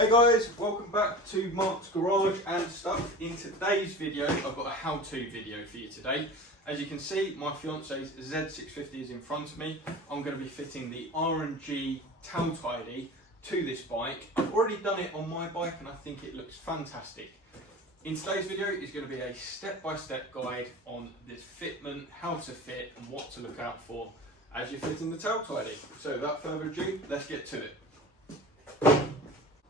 Hey guys, welcome back to Mark's Garage and Stuff. In today's video, I've got a how-to video for you today. As you can see, my fiance's Z650 is in front of me. I'm going to be fitting the R&G tail tidy to this bike. I've already done it on my bike and I think it looks fantastic. In today's video is going to be a step-by-step guide on this fitment, how to fit and what to look out for as you're fitting the tail tidy. So without further ado, let's get to it.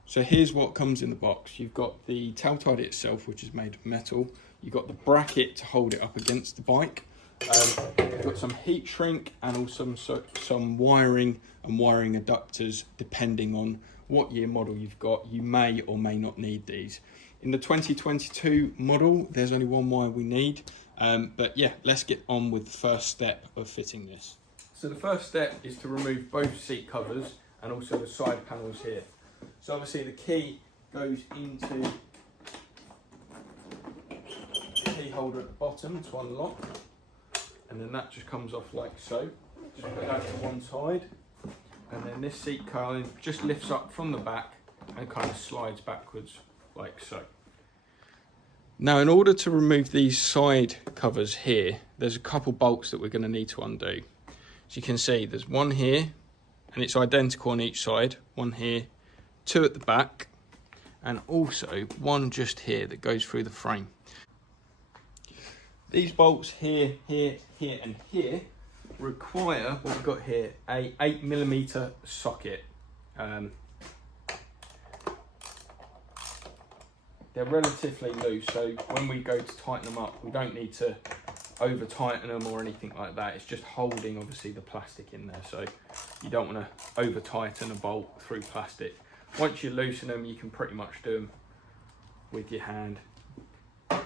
So here's what comes in the box. You've got the tail tidy itself, which is made of metal. You've got the bracket to hold it up against the bike. You've got some heat shrink and also some wiring and wiring adapters, depending on what year model you've got. You may or may not need these. In the 2022 model, there's only one wire we need. But yeah, let's get on with the first step of fitting this. So the first step is to remove both seat covers and also the side panels here. So obviously the key goes into the key holder at the bottom to unlock, and then that just comes off like so. Just put that to one side, and then this seat cover just lifts up from the back and kind of slides backwards like so. Now, in order to remove these side covers here, there's a couple bolts that we're going to need to undo. As you can see, there's one here, and it's identical on each side, one here, two at the back, and also one just here that goes through the frame. These bolts here, here, here and here require what we've got here, a 8mm socket. They're relatively loose, so when we go to tighten them up, we don't need to over tighten them or anything like that. It's just holding obviously the plastic in there, so you don't want to over tighten a bolt through plastic. Once you loosen them, you can pretty much do them with your hand. I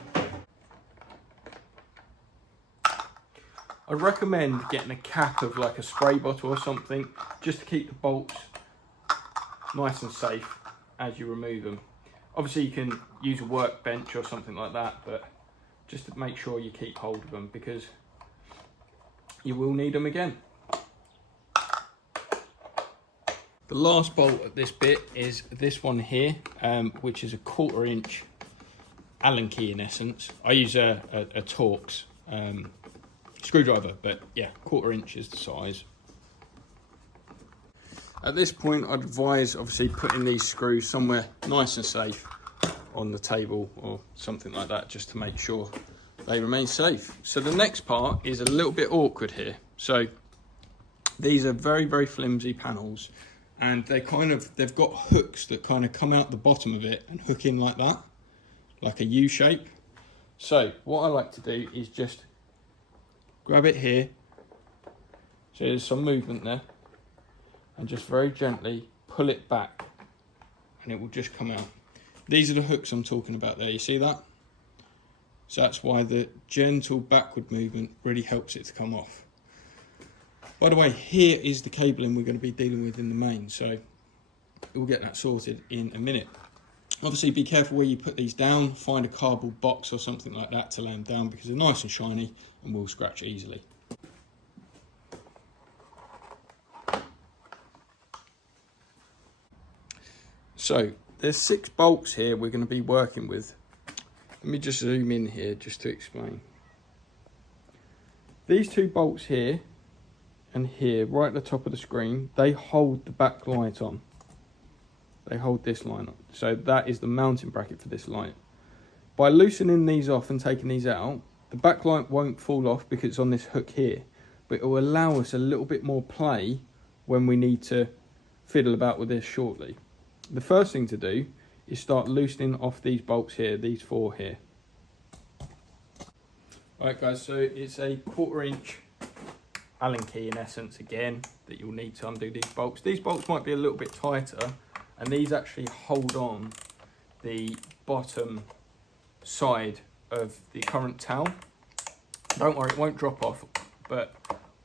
recommend getting a cap of like a spray bottle or something, just to keep the bolts nice and safe as you remove them. Obviously you can use a workbench or something like that, but just to make sure you keep hold of them because you will need them again. The last bolt at this bit is this one here, which is a 1/4 inch Allen key in essence. I use a Torx screwdriver, but yeah, 1/4 inch is the size. At this point, I'd advise obviously putting these screws somewhere nice and safe on the table or something like that, just to make sure they remain safe. So the next part is a little bit awkward here. So these are very, very flimsy panels, and they've got hooks that kind of come out the bottom of it and hook in like that, like a U shape. So what I like to do is just grab it here, so there's some movement there, and just very gently pull it back and it will just come out. These are the hooks I'm talking about there, you see that? So that's why the gentle backward movement really helps it to come off. By the way, here is the cabling we're going to be dealing with in the main, so we'll get that sorted in a minute. Obviously be careful where you put these down, find a cardboard box or something like that to lay them down because they're nice and shiny and will scratch easily. So there's 6 bolts here we're going to be working with. Let me just zoom in here just to explain. These 2 bolts here and here, right at the top of the screen, they hold the back light on. They hold this line on. So that is the mounting bracket for this light. By loosening these off and taking these out, the back light won't fall off because it's on this hook here, but it will allow us a little bit more play when we need to fiddle about with this shortly. The first thing to do is start loosening off these bolts here, these 4 here. Alright guys, so it's a 1/4 inch Allen key in essence again that you'll need to undo these bolts. These bolts might be a little bit tighter, and these actually hold on the bottom side of the current towel. Don't worry, it won't drop off, but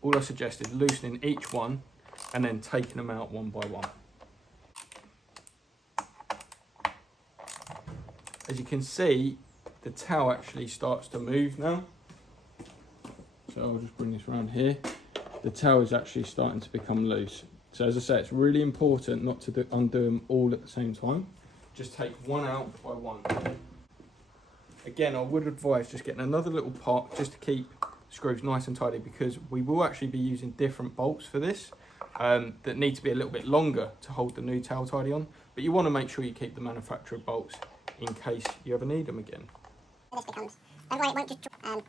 all I suggest is loosening each one and then taking them out one by one. As you can see, the towel actually starts to move now. So I'll just bring this around here. The towel is actually starting to become loose. So as I say, it's really important not to undo them all at the same time. just take one out by one. Again, I would advise just getting another little pot just to keep screws nice and tidy, because we will actually be using different bolts for this that need to be a little bit longer to hold the new tail tidy on, but you want to make sure you keep the manufacturer bolts in case you ever need them again. This becomes, don't worry, it won't just stop.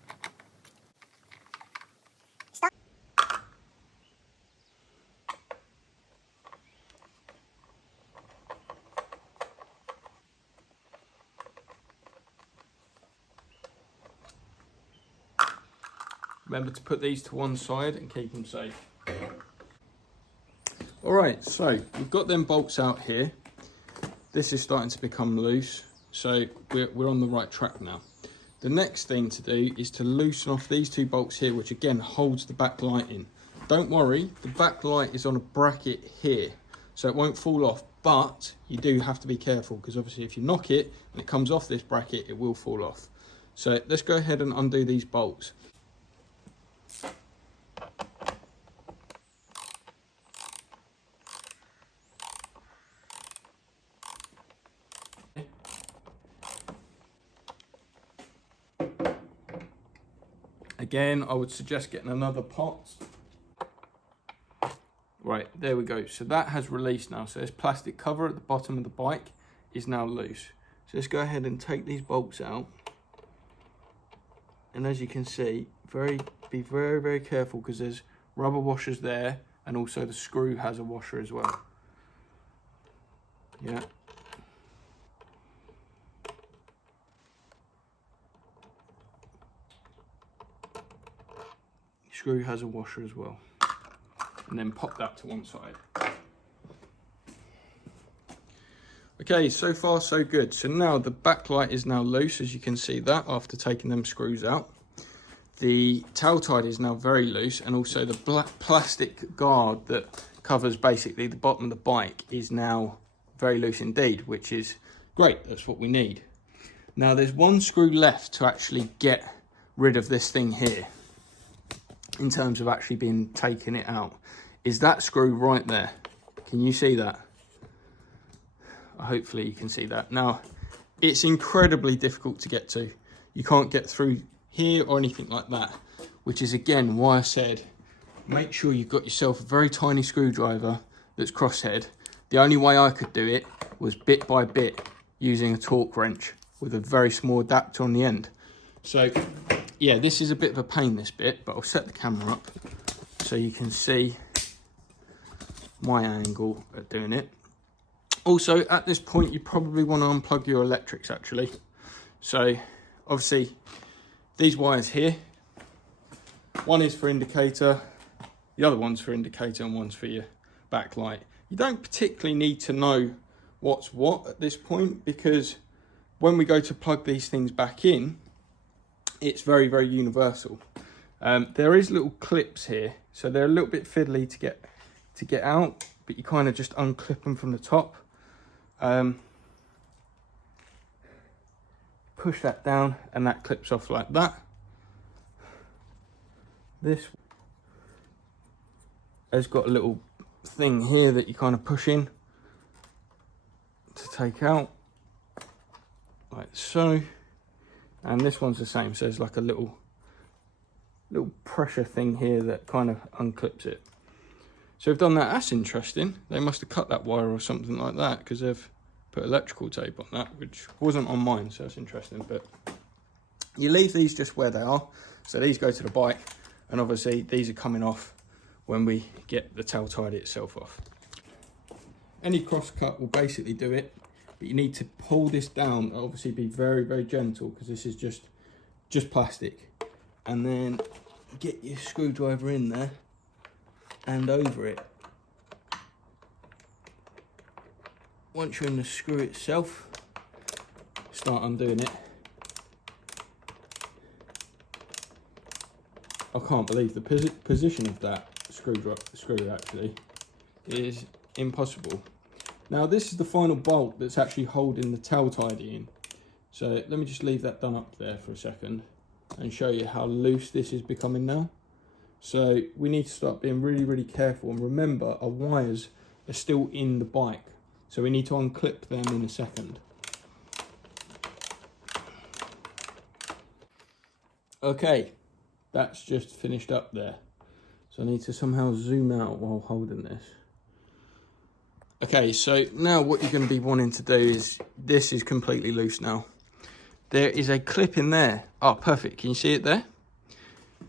Remember to put these to one side and keep them safe. Alright, so we've got them bolts out here. This is starting to become loose, so we're on the right track now. The next thing to do is to loosen off these two bolts here, which again holds the back light in. Don't worry, the back light is on a bracket here, so it won't fall off, but you do have to be careful, because obviously if you knock it and it comes off this bracket, it will fall off. So let's go ahead and undo these bolts. Again, I would suggest getting another pot. Right, there we go. So that has released now. So this plastic cover at the bottom of the bike is now loose. So let's go ahead and take these bolts out. And as you can see, be very, very careful, because there's rubber washers there, and also the screw has a washer as well. Yeah. Screw has a washer as well, and then pop that to one side. Okay, so far so good. So now the backlight is now loose, as you can see that after taking them screws out. The tail tidy is now very loose, and also the black plastic guard that covers basically the bottom of the bike is now very loose indeed, which is great. That's what we need. Now there's one screw left to actually get rid of this thing here, in terms of actually being taking it out, is that screw right there. Can you see that? Hopefully you can see that. Now, it's incredibly difficult to get to. You can't get through here or anything like that, which is again why I said make sure you've got yourself a very tiny screwdriver that's crosshead. The only way I could do it was bit by bit using a torque wrench with a very small adapter on the end. So yeah, this is a bit of a pain, this bit, but I'll set the camera up so you can see my angle at doing it. Also, at this point, you probably want to unplug your electrics, actually. So, obviously, these wires here, one is for indicator, the other one's for indicator, and one's for your backlight. You don't particularly need to know what's what at this point, because when we go to plug these things back in, it's very, very universal. There is little clips here, so they're a little bit fiddly to get out, but you kind of just unclip them from the top. Push that down and that clips off like that. This has got a little thing here that you kind of push in to take out, like so. And this one's the same, so there's like a little pressure thing here that kind of unclips it. So we've done that. That's interesting. They must have cut that wire or something like that, because they've put electrical tape on that, which wasn't on mine, so that's interesting. But you leave these just where they are. So these go to the bike, and obviously these are coming off when we get the tail tidy itself off. Any cross cut will basically do it, but you need to pull this down. Obviously be very, very gentle, because this is just plastic. And then get your screwdriver in there and over it. Once you're in the screw itself, start undoing it. I can't believe the position of that screw actually is impossible. Now this is the final bolt that's actually holding the tail tidy in. So let me just leave that done up there for a second and show you how loose this is becoming now. So we need to start being really, really careful, and remember our wires are still in the bike. So we need to unclip them in a second. Okay, that's just finished up there. So I need to somehow zoom out while holding this. Okay, so now what you're going to be wanting to do is, this is completely loose now. There is a clip in there. Oh, perfect. Can you see it there?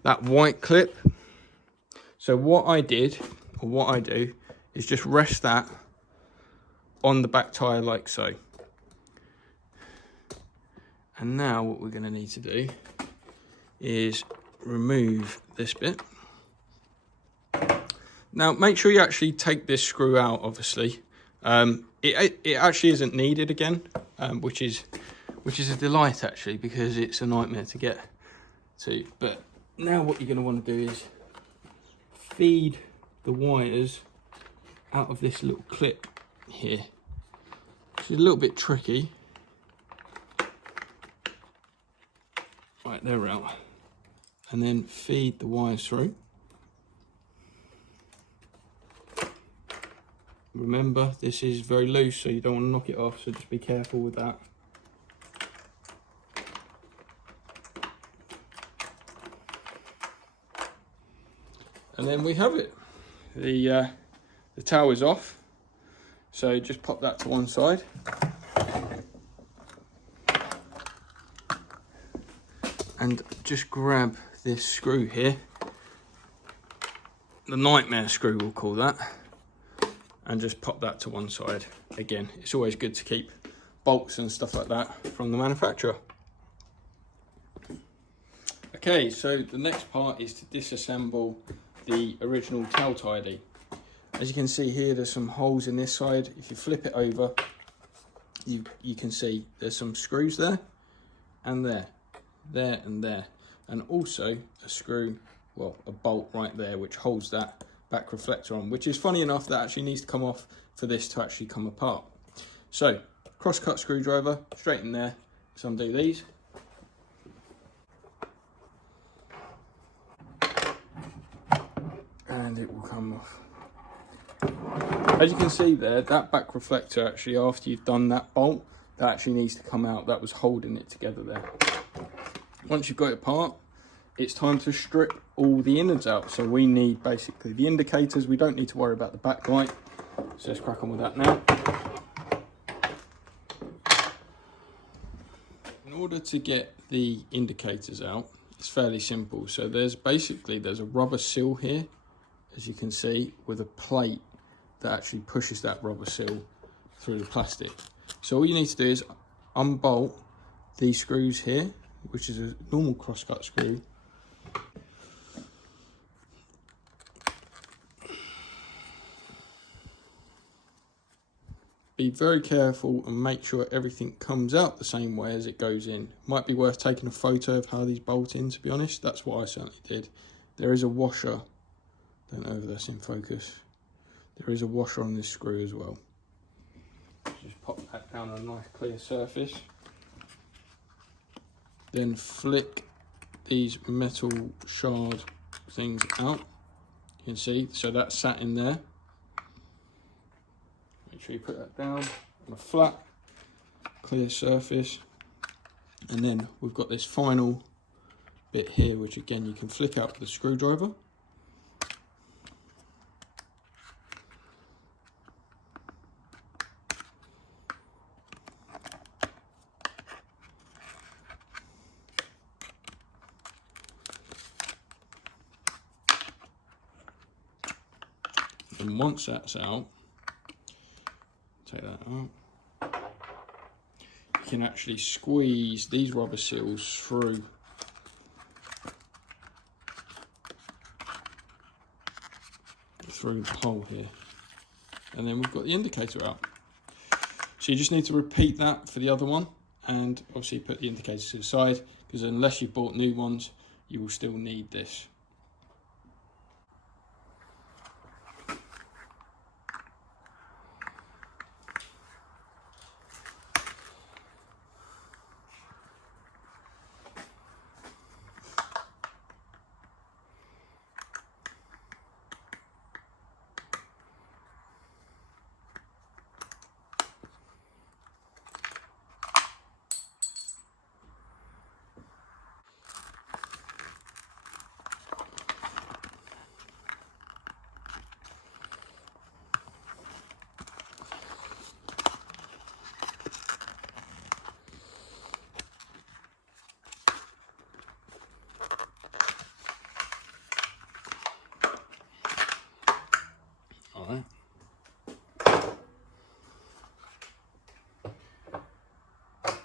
That white clip. So what I did, or what I do, is just rest that on the back tyre like so. And now what we're going to need to do is remove this bit. Now make sure you actually take this screw out, obviously. It actually isn't needed again, which is a delight actually, because it's a nightmare to get to. But now what you're going to want to do is feed the wires out of this little clip here, which is a little bit tricky. Right, they're out. And then feed the wires through. Remember, this is very loose, so you don't want to knock it off, so just be careful with that. And then we have it. The towel is off, so just pop that to one side. And just grab this screw here, the nightmare screw we'll call that, and just pop that to one side. Again, it's always good to keep bolts and stuff like that from the manufacturer. Okay, so the next part is to disassemble the original tail tidy. As you can see here, there's some holes in this side. If you flip it over, you can see there's some screws there and there and there, and also a screw, well, a bolt right there which holds that back reflector on, which is funny enough that actually needs to come off for this to actually come apart. So cross-cut screwdriver straight in there. Let's undo these. And it will come off. As you can see there, that back reflector actually, after you've done that bolt, that actually needs to come out. That was holding it together there. Once you've got it apart, it's time to strip all the innards out. So we need basically the indicators. We don't need to worry about the backlight. So let's crack on with that now. In order to get the indicators out, it's fairly simple. So there's a rubber seal here, as you can see, with a plate that actually pushes that rubber seal through the plastic. So all you need to do is unbolt these screws here, which is a normal cross-cut screw. Be very careful and make sure everything comes out the same way as it goes in. Might be worth taking a photo of how these bolt in, to be honest. That's what I certainly did. There is a washer. Don't know if that's in focus. There is a washer on this screw as well. Just pop that down on a nice clear surface. Then flick these metal shard things out. You can see, so that's sat in there. Make sure you put that down on a flat, clear surface. And then we've got this final bit here, which again you can flick out with the screwdriver. And once that's out, take that out, you can actually squeeze these rubber seals through the hole here. And then we've got the indicator out. So you just need to repeat that for the other one, and obviously put the indicators to the side, because unless you've bought new ones, you will still need this.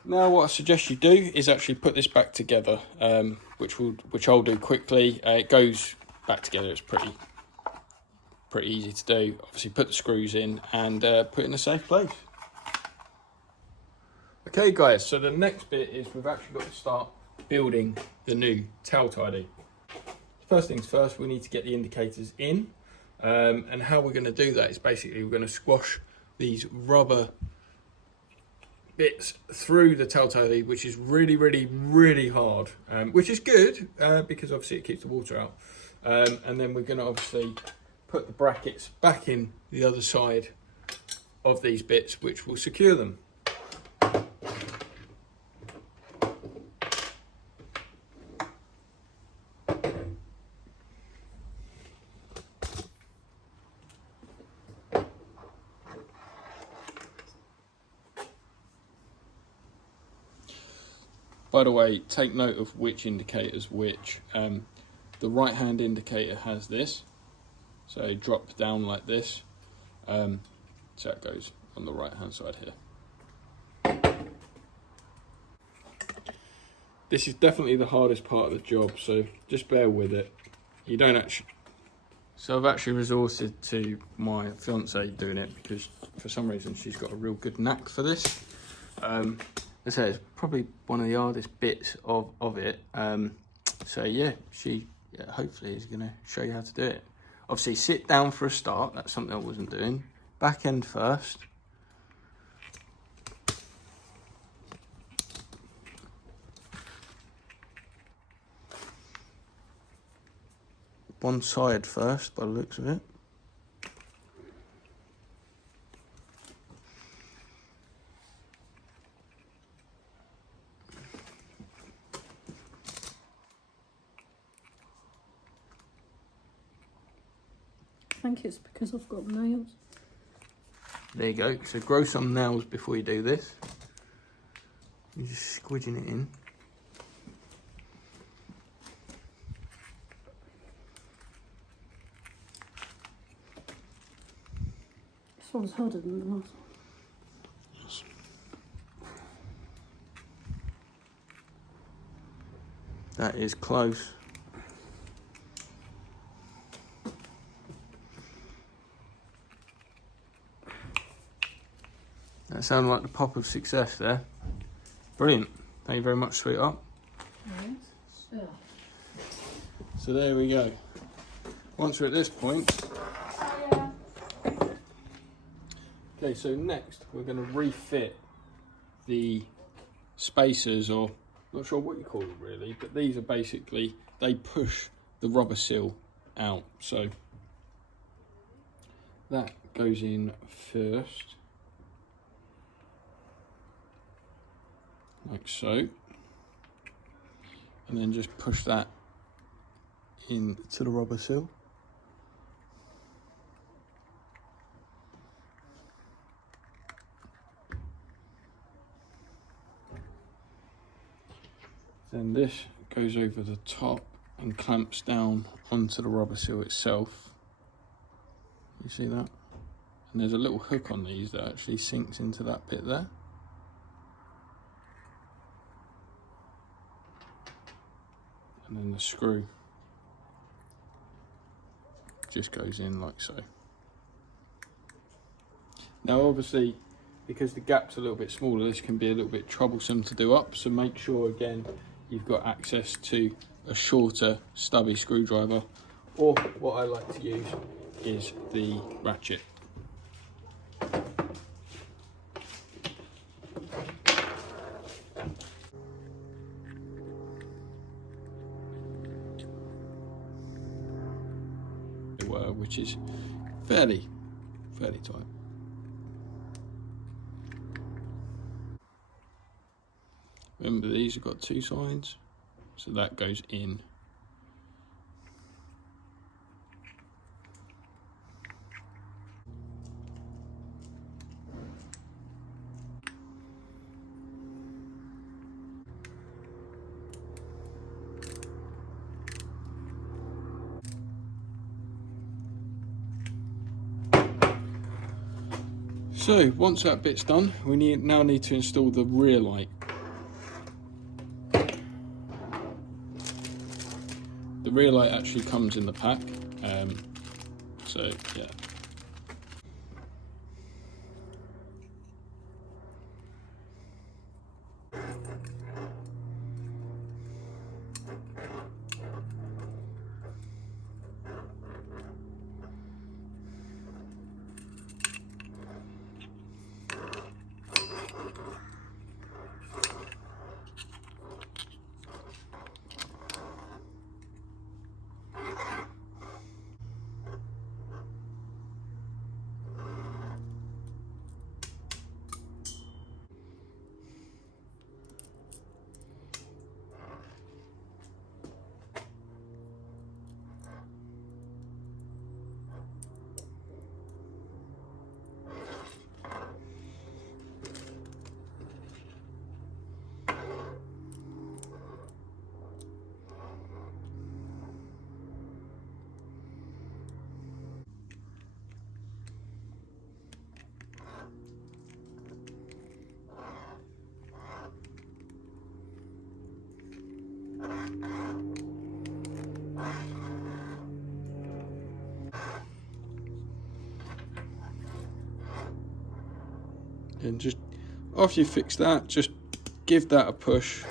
Now what I suggest you do is actually put this back together, which I'll do quickly. It goes back together, it's pretty easy to do. Obviously put the screws in and put it in a safe place. Okay guys, so the next bit is we've actually got to start building the new tail tidy. First things first, we need to get the indicators in, and how we're going to do that is basically we're going to squash these rubber bits through the tail tidy, which is really hard, which is good because obviously it keeps the water out, and then we're going to obviously put the brackets back in the other side of these bits, which will secure them. By the way, take note of which indicator's which. The right hand indicator has this, so drop down like this, so it goes on the right hand side here. This is definitely the hardest part of the job, so just bear with it. You don't actually... So I've actually resorted to my fiance doing it because for some reason she's got a real good knack for this. I say it's probably one of the hardest bits of it. So yeah, she hopefully is going to show you how to do it. Obviously sit down for a start, that's something I wasn't doing. Back end first. One side first by the looks of it. I think it's because I've got nails. There you go. So grow some nails before you do this. You're just squidging it in. This one's harder than the last one. Yes. That is close. That sounded like the pop of success there. Brilliant. Thank you very much, sweetheart. Yes. Yeah. So there we go. Once we're at this point. Okay, so next we're going to refit the spacers, or not sure what you call them really, but these are basically, they push the rubber seal out. So that goes in first. Like so, and then just push that into the rubber seal. Then this goes over the top and clamps down onto the rubber seal itself. You see that? And there's a little hook on these that actually sinks into that bit there. And then the screw just goes in like so. Now obviously, because the gap's a little bit smaller, this can be a little bit troublesome to do up, so make sure again you've got access to a shorter stubby screwdriver, or what I like to use is the ratchet. Which is fairly tight. Remember, these have got two sides, so that goes in. So once that bit's done, we now need to install the rear light. relight actually comes in the pack, so yeah. And just after you fix that, just give that a push,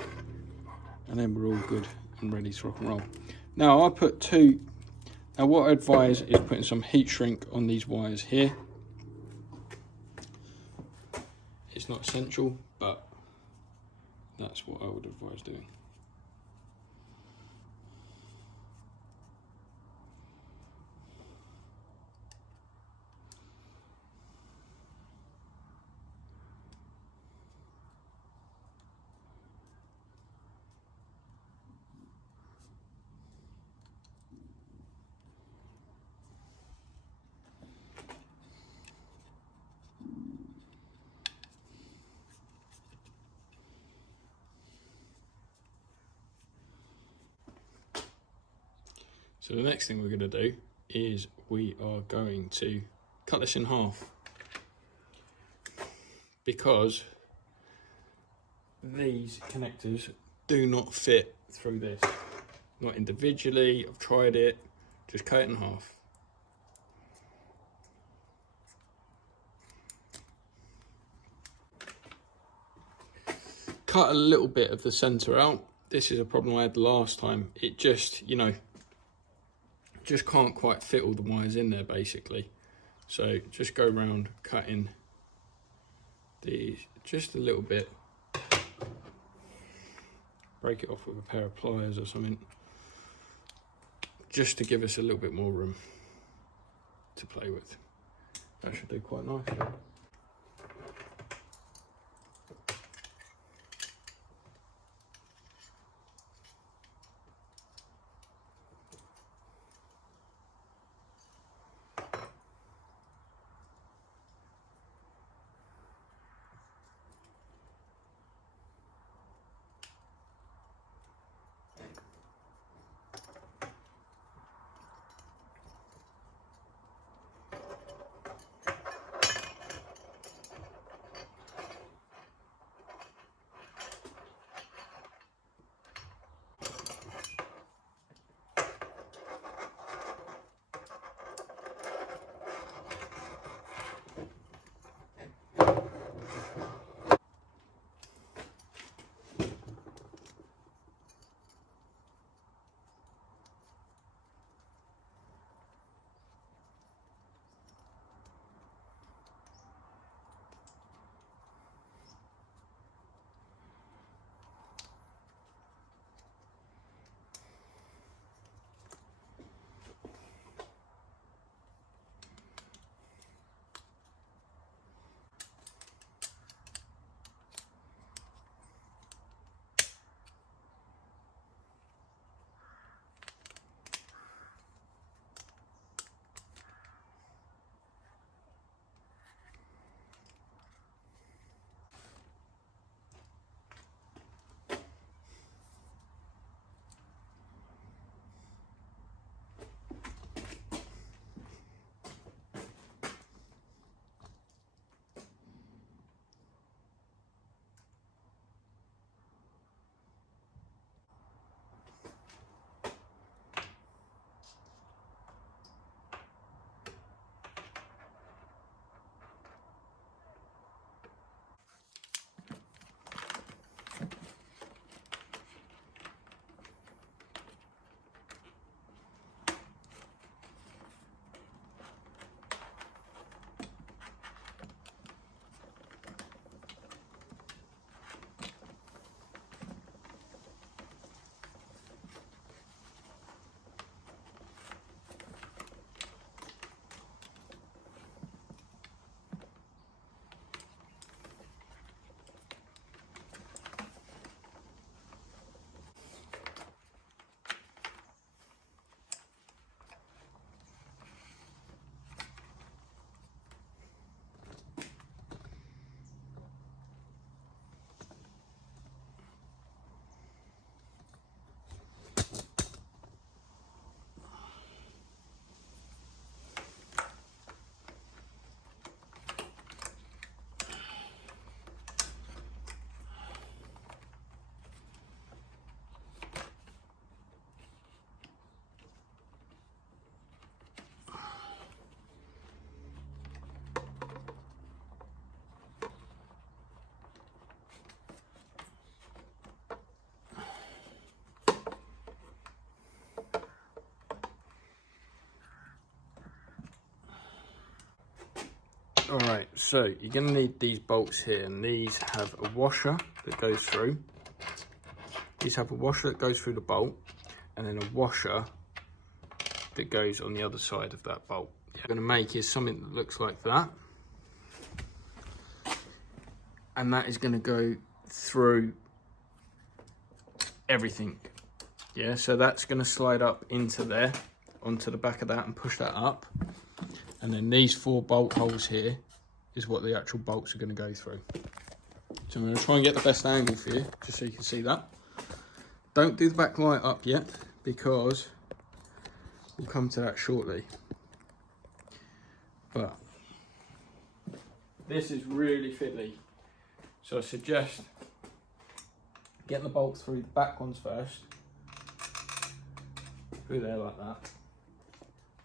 and then we're all good and ready to rock and roll. Now I put two. Now what I advise is putting some heat shrink on these wires here. It's not essential, but that's what I would advise doing. So the next thing we're going to do is we are going to cut this in half, because these connectors do not fit through this, not individually. I've tried it, just cut it in half. Cut a little bit of the center out. This is a problem I had last time. It just, you know, just can't quite fit all the wires in there basically. So just go around cutting these just a little bit. Break it off with a pair of pliers or something, just to give us a little bit more room to play with. That should do quite nicely. Alright, so you're going to need these bolts here, and these have a washer that goes through. These have a washer that goes through the bolt, and then a washer that goes on the other side of that bolt. What I'm going to make is something that looks like that. And that is going to go through everything. Yeah, so that's going to slide up into there, onto the back of that, and push that up. And then these 4 bolt holes here is what the actual bolts are going to go through. So I'm going to try and get the best angle for you, just so you can see that. Don't do the back light up yet, because we'll come to that shortly. But this is really fiddly. So I suggest getting the bolts through the back ones first. Through there like that.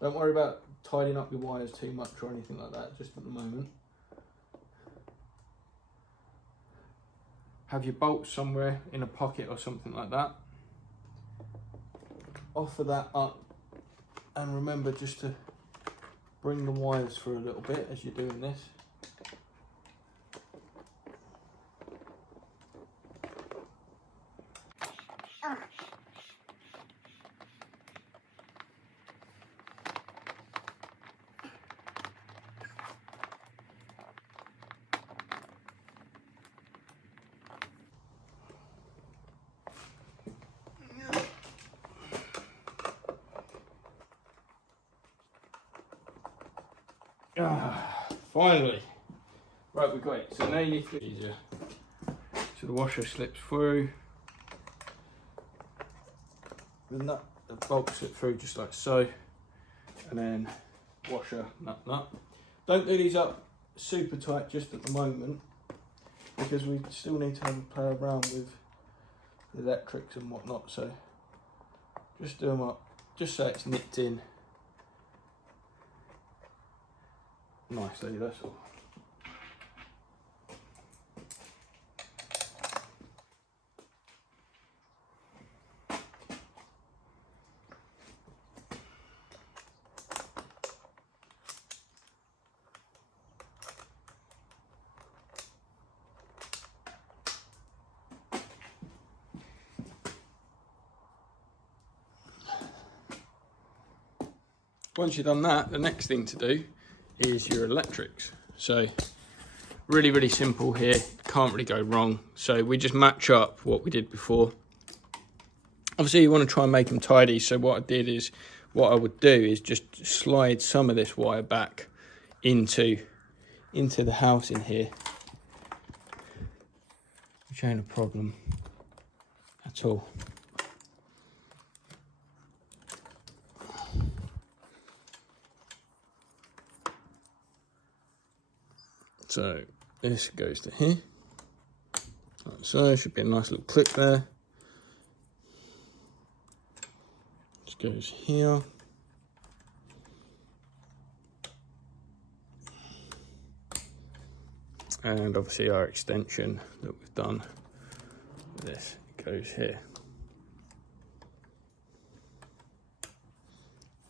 Don't worry about tidying up your wires too much or anything like that, just at the moment. Have your bolts somewhere in a pocket or something like that. Offer that up, and remember just to bring the wires through a little bit as you're doing this. Finally. Right, we've got it. So now you need to get easier. So the washer slips through. The bolt slips through just like so. And then washer, nut. Don't do these up super tight just at the moment, because we still need to have a play around with the electrics and whatnot. So just do them up, just so it's nipped in nicely, that's all. Once you've done that, the next thing to do is your electrics. So really simple here, can't really go wrong. So we just match up what we did before. Obviously you want to try and make them tidy, so what I would do is just slide some of this wire back into the house in here, which ain't a problem at all. So this goes to here, like so. Should be a nice little clip there. This goes here. And obviously our extension that we've done, this goes here.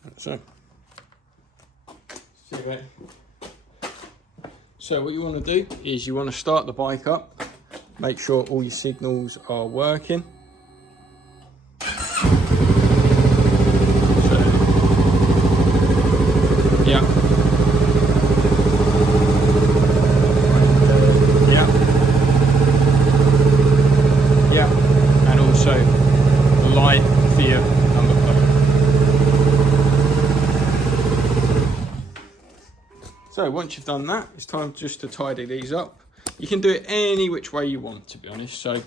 Like so. See you later. So what you want to do is you want to start the bike up, make sure all your signals are working. So, yeah. Yeah. And also the light for your number plate. So once you've done that, it's time just to tidy these up. You can do it any which way you want, to be honest. So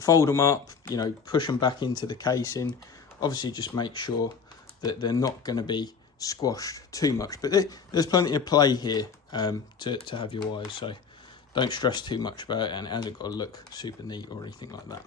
fold them up, you know, push them back into the casing. Obviously just make sure that they're not going to be squashed too much. But there's plenty of play here to have your wires. So don't stress too much about it, and it hasn't got to look super neat or anything like that.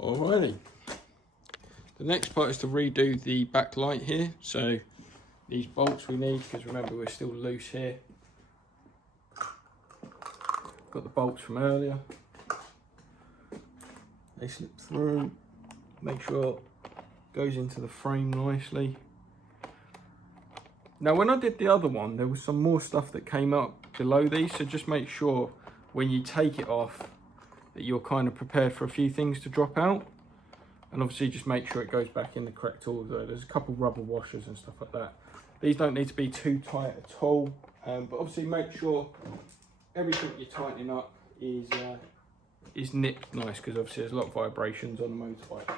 Alrighty. The next part is to redo the backlight here. So these bolts we need, because remember we're still loose here. Got the bolts from earlier. They slip through. Make sure it goes into the frame nicely. Now when I did the other one, there was some more stuff that came up below these, so just make sure when you take it off that you're kind of prepared for a few things to drop out. And obviously just make sure it goes back in the correct order. There's a couple rubber washers and stuff like that. These don't need to be too tight at all, but obviously make sure everything you're tightening up is nipped nice, because obviously there's a lot of vibrations on the motorbike.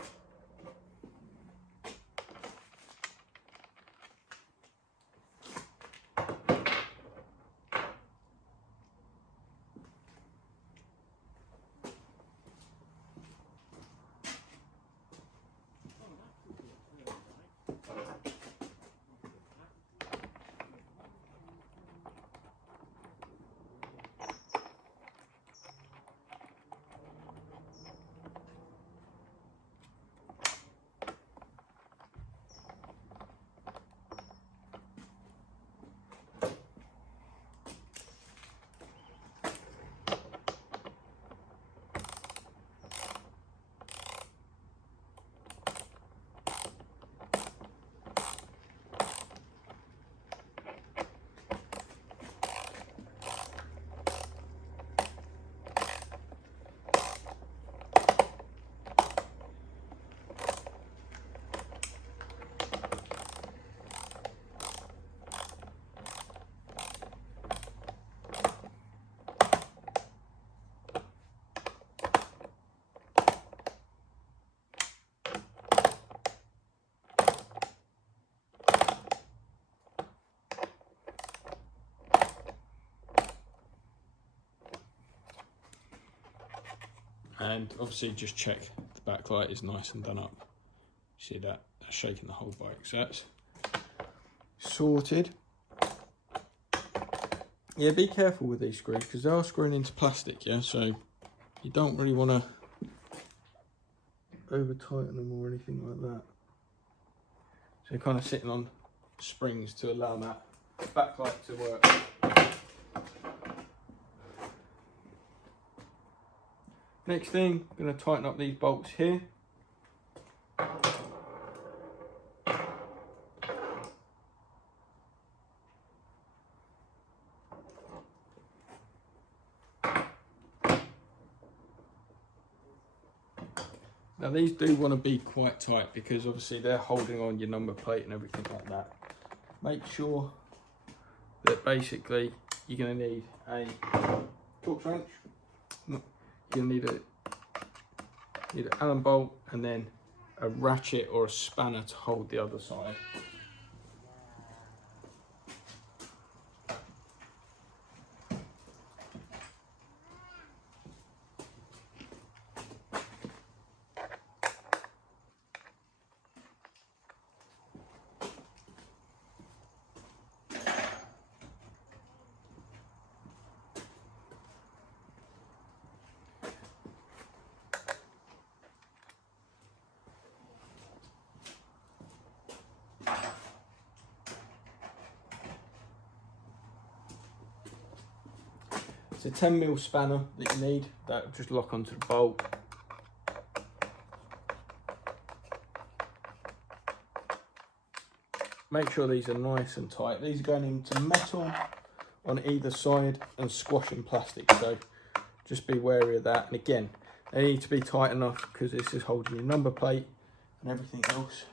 And obviously just check the backlight is nice and done up. See that? That's shaking the whole bike. So that's sorted. Yeah, be careful with these screws because they are screwing into plastic, yeah? So you don't really want to over tighten them or anything like that. So you're kind of sitting on springs to allow that backlight to work. Next thing, I'm going to tighten up these bolts here. Now these do want to be quite tight because obviously they're holding on your number plate and everything like that. Make sure that basically you're going to need a torque wrench. You'll need an Allen bolt and then a ratchet or a spanner to hold the other side. It's a 10mm spanner that you need, that will just lock onto the bolt. Make sure these are nice and tight. These are going into metal on either side and squashing plastic, so just be wary of that. And again, they need to be tight enough because this is holding your number plate and everything else.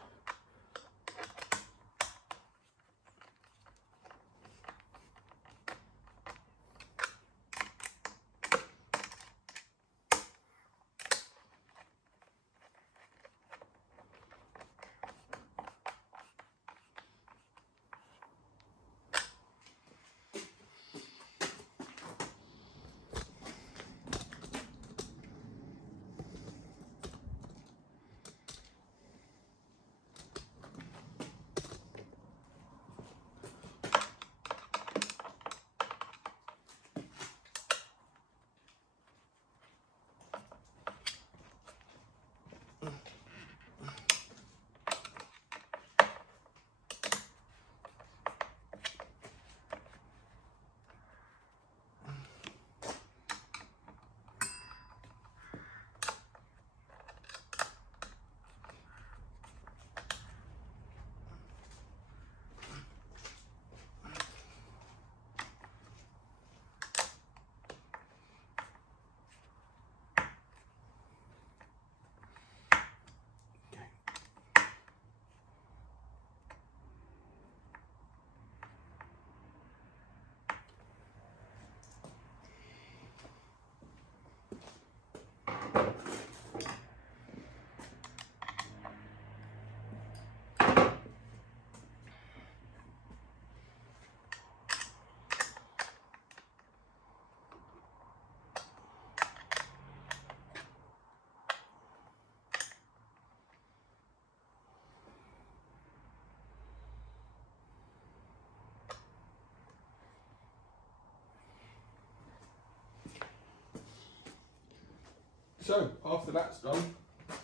So after that's done,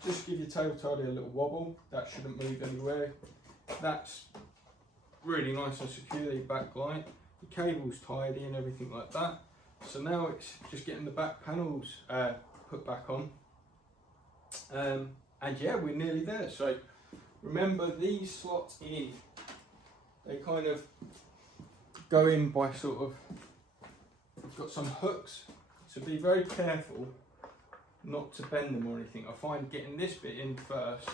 just give your tail tidy a little wobble. That shouldn't move anywhere. That's really nice and secure, the back light. The cable's tidy and everything like that. So now it's just getting the back panels put back on. And yeah, we're nearly there. So remember, these slots in, they kind of go in by sort of, it's got some hooks, so be very careful not to bend them or anything. I find getting this bit in first,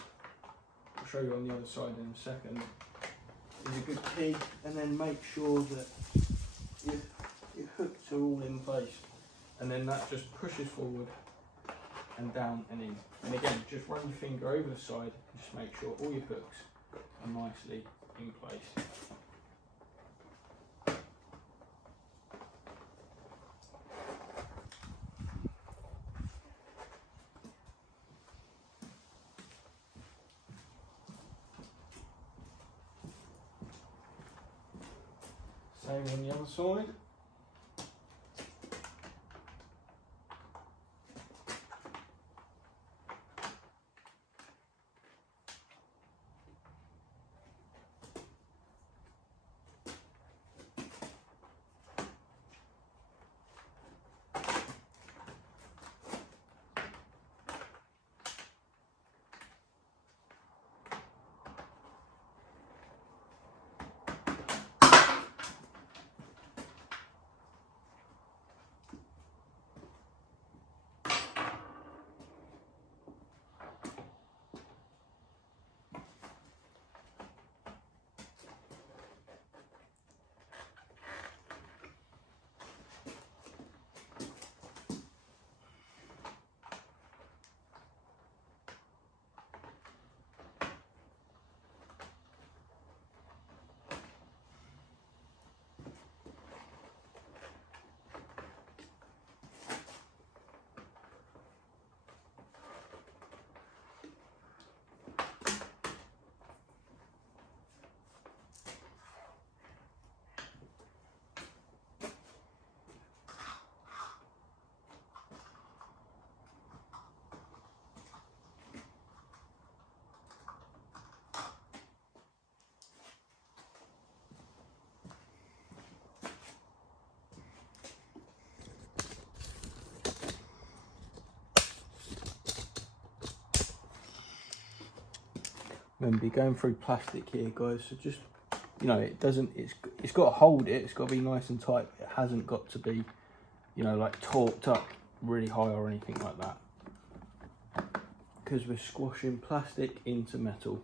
I'll show you on the other side in a second, is a good key, and then make sure that your hooks are all in place, and then that just pushes forward and down and in. And again, just run your finger over the side and just make sure all your hooks are nicely in place. Same on the other side. Remember, you're going through plastic here, guys, so just, you know, it's got to hold it, it's got to be nice and tight, but it hasn't got to be, you know, like torqued up really high or anything like that. Because we're squashing plastic into metal.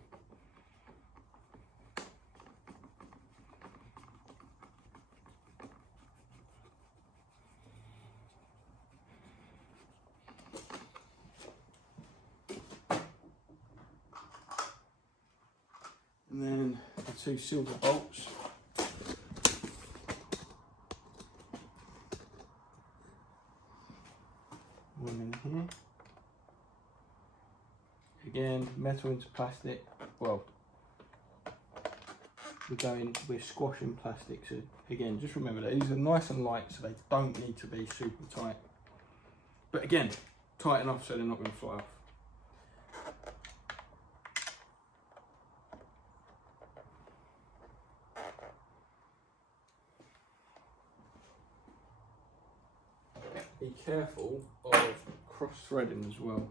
And then the two silver bolts. One in here. Again, metal into plastic. Well, we're squashing plastic. So again, just remember that these are nice and light, so they don't need to be super tight. But again, tight enough so they're not going to fly off. Be careful of cross-threading as well.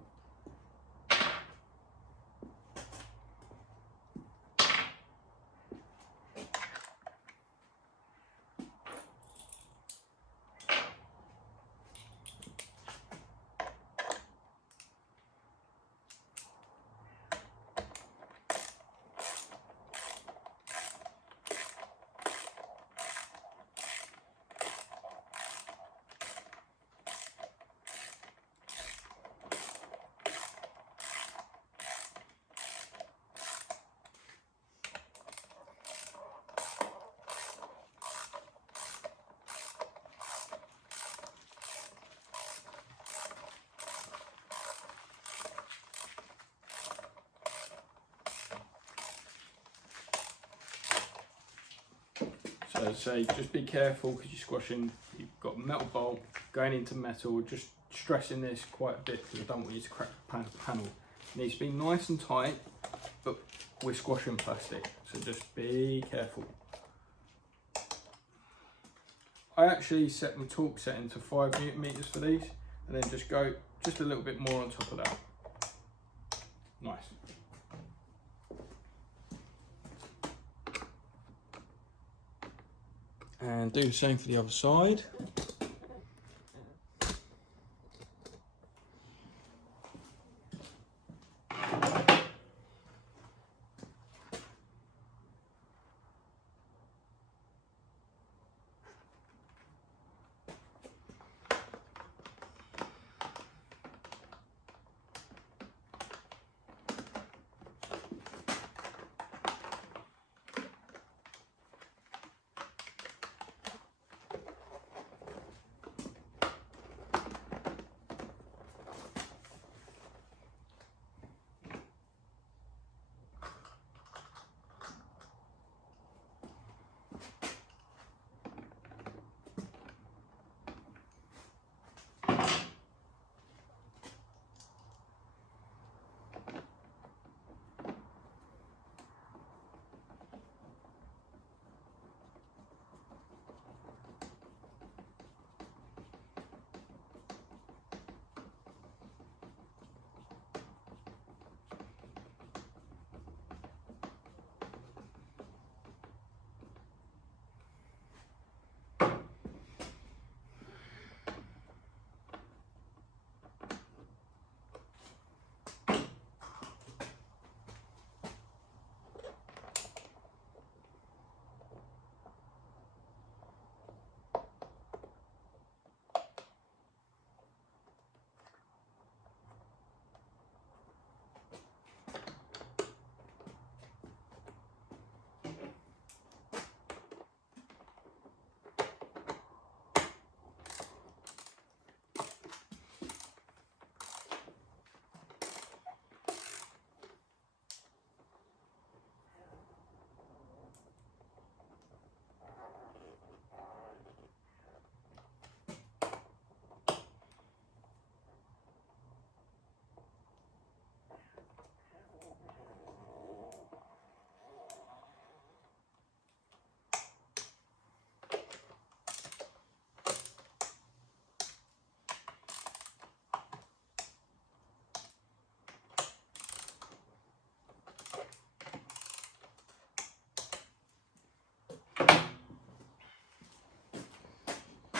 So as I say, just be careful because you're squashing, you've got a metal bolt going into metal, just stressing this quite a bit because I don't want you to crack the panel. It needs to be nice and tight, but we're squashing plastic, so just be careful. I actually set my torque setting to 5 Newton meters for these, and then just go just a little bit more on top of that. Nice. And do the same for the other side.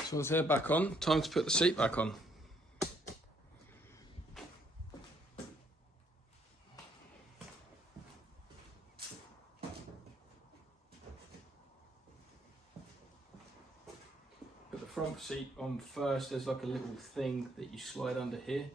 So once they're back on, time to put the seat back on. Put the front seat on first. There's like a little thing that you slide under here.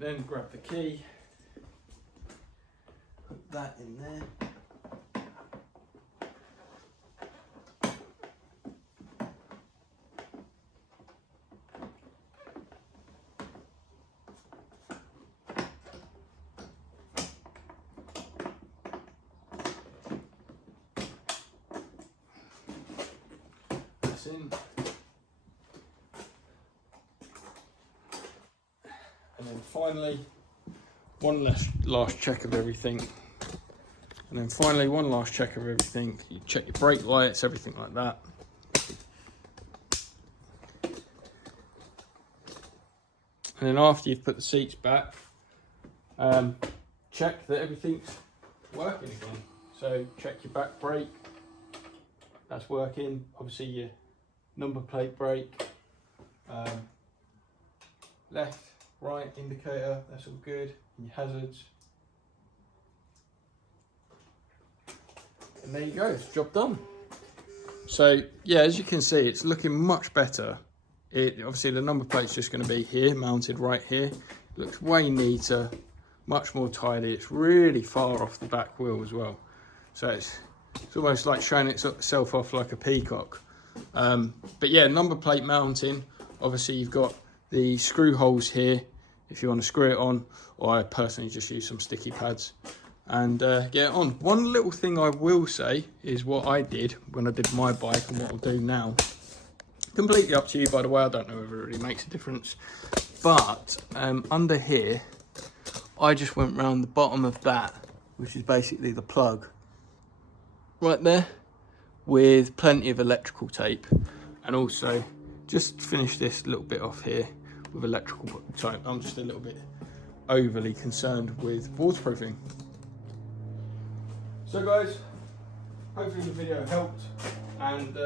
Then grab the key, put that in there. That's in. And then finally, one last check of everything. And then finally, one last check of everything. You check your brake lights, everything like that. And then after you've put the seats back, check that everything's working again. So check your back brake, that's working. Obviously your number plate brake, left, right indicator, that's all good. And your hazards. And there you go, it's job done. So yeah, as you can see, it's looking much better. Obviously the number plate's just going to be here, mounted right here. It looks way neater, much more tidy. It's really far off the back wheel as well. So It's almost like showing itself off like a peacock. But yeah, number plate mounting. Obviously you've got the screw holes here if you want to screw it on, or I personally just use some sticky pads and get it on. One little thing I will say is what I did when I did my bike and what I'll do now. Completely up to you, by the way. I don't know whether it really makes a difference, but under here I just went round the bottom of that, which is basically the plug right there, with plenty of electrical tape, and also just finish this little bit off here with electrical tape. I'm just a little bit overly concerned with waterproofing. So guys, hopefully the video helped, and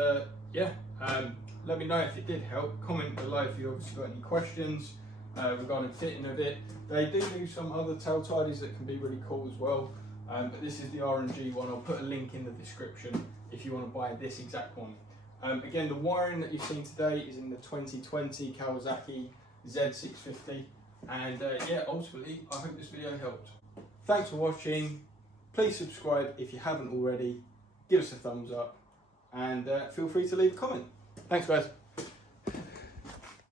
let me know if it did help. Comment below if you obviously got any questions regarding fitting of it. They do some other tail tidies that can be really cool as well, but this is the R&G one. I'll put a link in the description if you want to buy this exact one. Again, the wiring that you've seen today is in the 2020 Kawasaki Z650, and yeah, ultimately I hope this video helped. Thanks for watching. Please subscribe if you haven't already, give us a thumbs up, and feel free to leave a comment. Thanks guys.